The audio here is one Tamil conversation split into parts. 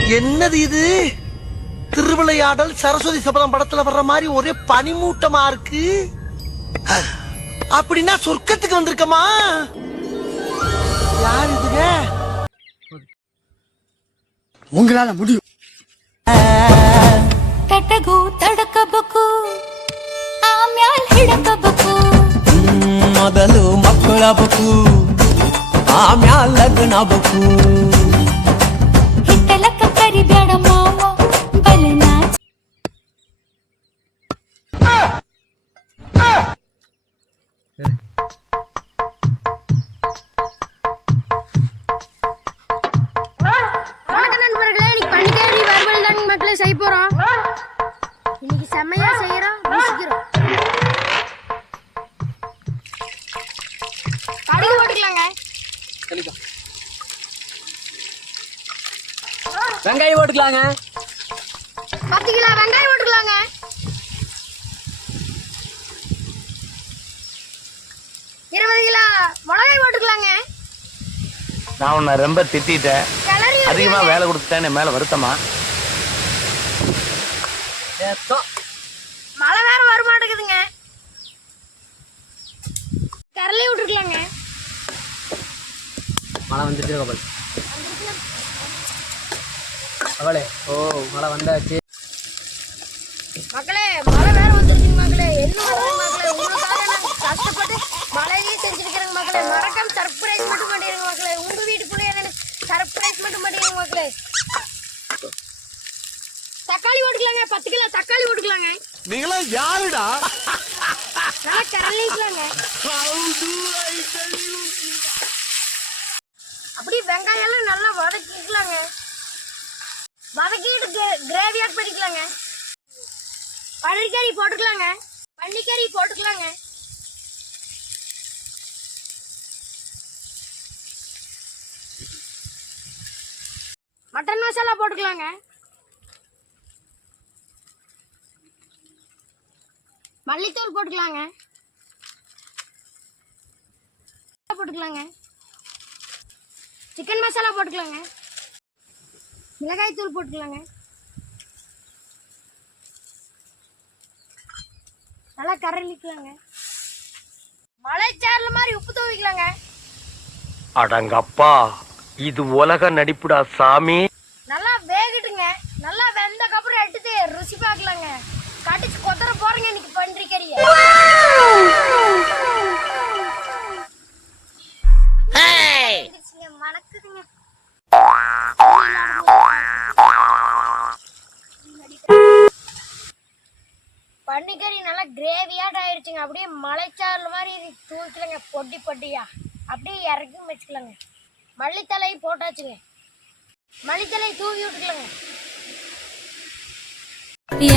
என்னது இது? திருவிளையாடல் சரஸ்வதி சபதம் படத்துல வர்ற மாதிரி ஒரே பனிமூட்டமா இருக்கு? அப்படின்னா சொர்க்கத்துக்கு வந்திருக்கமா? யார் இதுங்க? உங்களால முடியும். தடக்க ಆಮ್ಯಾಲ ಲಗ್ನಬೇಕು ಹಿಟ್ಟಲಕ್ಕ ಕರಿಬೇಡ ಮಾವ ಬಲನಾ வணக்கம் நண்பர்களே இன்னைக்கு பண்டிகை வறுவல் தான் மக்களே செய்ய போறோம் இன்னைக்கு செம்மையா செய்யறோம் வெங்காயம் போட்டுக்கலாங்க. பத்து கிலோ வெங்காயம் போட்டுக்கலாங்க. இருபது கிலோ மிளகாய் போட்டுக்கலாங்க. நான் உன்னை ரொம்ப திட்டிட்டேன். கிளறி அதிகமா வேலை கொடுத்துட்டேன் மேல வருத்தமா? மழை வேற வர மாட்டேங்குதுங்க. கரளி விட்டுருக்கலாங்க. மழை வந்துட்டு கபல் கபலே ஓ மழை வந்தாச்சு. மக்களே மழை வேற வந்துருச்சுங்க மக்களே என்ன மக்களே உங்களுக்காக கஷ்டப்பட்டு மழையிலேயே செஞ்சிருக்கிறேங்க மக்களே மறக்காம சர்ப்ரைஸ் மட்டும் பண்ணிடுங்க மக்களே உங்க வீட்டுக்குள்ளே எனக்கு சர்ப்ரைஸ் மட்டும் பண்ணிடுங்க மக்களே தக்காளி போட்டுக்கலாங்க பத்து கிலோ தக்காளி போட்டுக்கலாங்க நீங்களா யாருடா? நல்லா கரலிக்கலாங்க அப்படியே வெங்காயம் எல்லாம் நல்லா வதக்கிக்கலாங்க. வதக்கிட்டு கிரேவி ஆட் பண்ணிக்கலாங்க பன்னிக்கறி போட்டுக்கலாங்க. பன்னிக்கறி போட்டுக்கலாங்க. மட்டன் மசாலா போட்டுக்கலாங்க. மல்லித்தூள் போட்டுக்கலாங்க. போட்டுக்கலாங்க. சிக்கன் மசாலா போட்டுக்கலாங்க. மிளகாய் தூள் போட்டுக்கலாங்க. நல்லா கரலிக்கலாங்க மலைச்சாரல் மாதிரி உப்பு தூவிக்கலாங்க. அடங்கப்பா இது உலக நடிப்புடா சாமி. நல்லா வேகட்டுங்க. நல்லா வெந்தக்கு அப்புறம் எடுத்து ருசி பார்க்கலாங்க. கடிச்சு கொத்தர போறீங்க இன்னைக்கு பன்றிக்கறிய. பன்னிக்கறி நல்லா கிரேவியாட் ஆயிடுச்சுங்க அப்படியே மலைச்சாரல் மாதிரி தூக்கலங்க பொட்டி பொட்டியா. அப்படியே இறக்கி வச்சுக்கலாங்க. மல்லித்தலை போட்டாச்சுங்க. மல்லித்தலை தூவி விட்டுக்கலாங்க.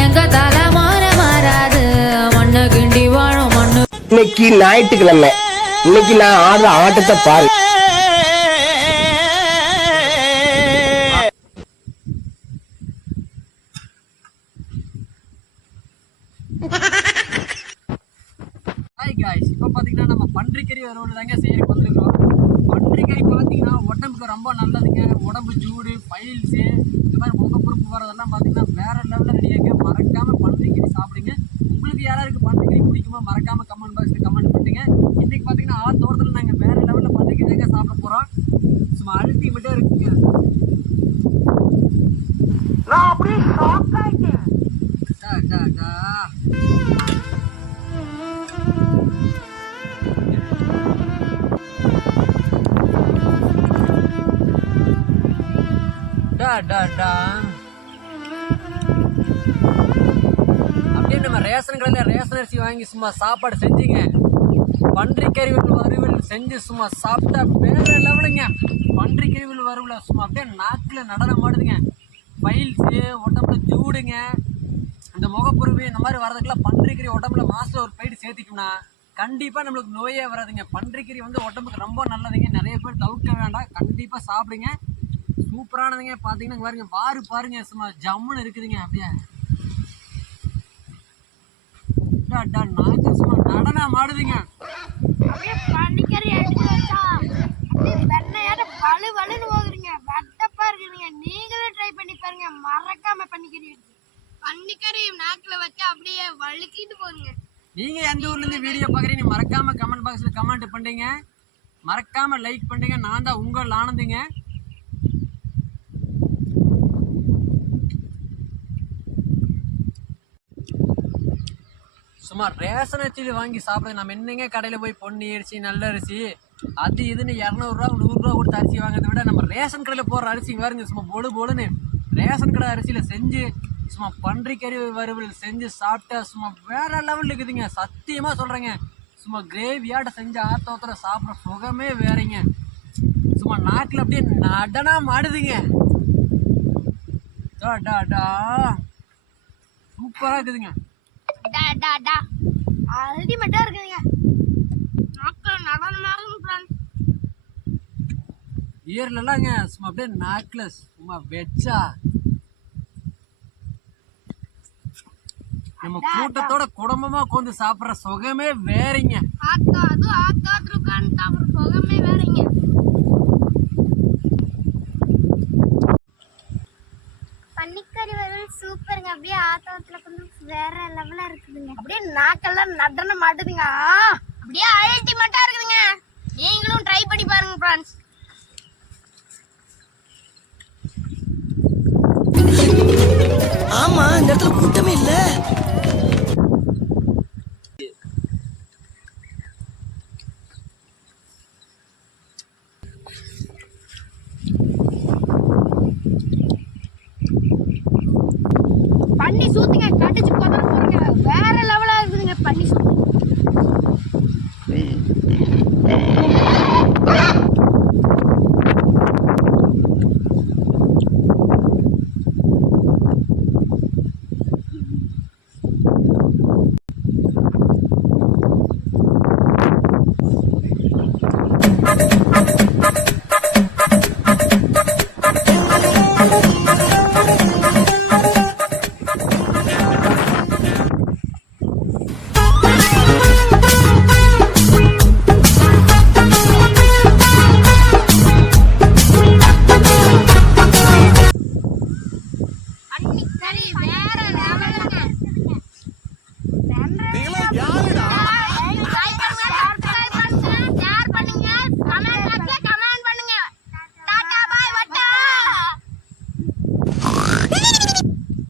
எங்க தலை மாற மாறாது. மண்ணு கிண்டி வாழும் மண்ணு. இன்னைக்கு ஞாயிற்றுக்கிழமை. இன்னைக்கு நான் ஆடுற ஆட்டத்தை பாரு. காய்ஸ் இப்போ பார்த்தீங்கன்னா நம்ம பன்றிக்கறி வருவது தாங்க செய்யறதுக்கு வந்திருக்கோம் பன்றிக்கறி பார்த்தீங்கன்னா உடம்புக்கு ரொம்ப நல்லதுங்க. உடம்பு சூடு பைல்ஸு இந்த மாதிரி முகப்பொறுப்பு வரதெல்லாம் பார்த்தீங்கன்னா வேற லெவலில் ரெடியாங்க மறக்காம பன்றிக்கறி சாப்பிடுங்க. உங்களுக்கு யாராருக்கு பன்றிக்கறி பிடிக்குமோ மறக்காம கமெண்ட் பாக்ஸில் கமெண்ட் பண்ணுங்க. இன்னைக்கு பார்த்தீங்கன்னா ஆறு தோட்டத்தில் நாங்கள் வேற லெவலில் பன்றிக்கறி தாங்க சாப்பிட போகிறோம் சும்மா அழுத்தி மட்டும் இருக்குங்க. நான் அப்படியே ஷாக் ஆயிட்டேன். டா, டா, டா. டா, அப்படியே நம்ம ரேஷன் கடையில் ரேஷன் அரிசி வாங்கி சும்மா சாப்பாடு செஞ்சுங்க. பன்றிக்கறி வறுவல் செஞ்சு சும்மா சாப்பிட்டா வேற லெவலுங்க. பன்றிக்கறி வறுவல் சும்மா அப்படியே நாக்கில் நடனம் ஆடுதுங்க. பைல்ஸு உடம்புல ஜூடுங்க. இந்த முகப்பொருவு இந்த மாதிரி வரதுக்கெல்லாம் பன்றிக்கறி உடம்புல மாதம் ஒரு பயிர் சேர்த்திக்கணும்னா கண்டிப்பாக நம்மளுக்கு நோயே வராதுங்க. பன்றிக்கறி வந்து உடம்புக்கு ரொம்ப நல்லதுங்க. நிறைய பேர் தவிர்க்க வேண்டாம். கண்டிப்பாக சாப்பிடுங்க. சூப்பரானதுங்க. பார்த்தீங்கன்னா பாருங்க வாரு பாருங்க சும்மா ஜம்முன்னு இருக்குதுங்க அப்படியே. டா, டா, நாக்கு சும்மா நடனம் ஆடுதுங்க. மறக்காம பன்னிக்கறி எடுத்து. பன்னிக்கறி நாக்குல வச்சா அப்படியே வழுக்கிட்டு போகுதுங்க. நீங்க எந்த ஊர்ல இருந்து வீடியோ பாக்குறீங்க மறக்காம கமெண்ட் பாக்ஸ்ல கமெண்ட் பண்ணுங்க. மறக்காம லைக் பண்ணுங்க. நான் தான் உங்கள் ஆனந்துங்க சும்மா ரேஷன் அரிசி வாங்கி சாப்பிடுறது நம்ம என்னங்க கடையில் போய் பொன்னி அரிசி நல்ல அரிசி? அது இதுன்னு இரநூறுவா நூறுரூவா கொடுத்து அரிசி வாங்குறதை விட நம்ம ரேஷன் கடையில் போடுற அரிசி பாருங்க சும்மா பொழு பொழுன்னு ரேஷன் கடை அரிசியில் செஞ்சு சும்மா பன்றிக்கறி வறுவல் செஞ்சு சாப்பிட்டா சும்மா வேற லெவலில் இருக்குதுங்க. சத்தியமாக சொல்கிறேங்க சும்மா கிரேவியாட்ட செஞ்சு ஆத்தோத்துல சாப்பிட்ற சுகமே வேறங்க. சும்மா நாட்டில் அப்படியே நடனா ஆடுதுங்க சூப்பராக இருக்குதுங்க. டா டா அல்டிமேட்டா நாக்கில் ஃப்ரெண்ட்ஸ் ஈரலலாங்க சும்மா அப்படியே நாக்கில் சும்மா வெச்சா. நம்ம கூட்டத்தோட குடும்பமா உட்காந்து சாப்பிட்ற சுகமே வேறங்க. ஆத்தா அதுவும் ஆத்தாத்துல உட்காந்து சாப்பிட்ற சுகமே வேறங்க பன்னிக்கறி வறுவல் சூப்பருங்க அப்படியே ஆத்தாத்துல கொஞ்சம் வேற லெவலா இருக்குதுங்க. அப்படியே நாக்கெல்லாம் நடனம் மாட்டுதுங்க அப்படியே அல்டிமேட்டா இருக்குதுங்க. நீங்களும் ட்ரை பண்ணி பாருங்க ஃப்ரெண்ட்ஸ் ஆமா இந்த இடத்துல Happy birthday!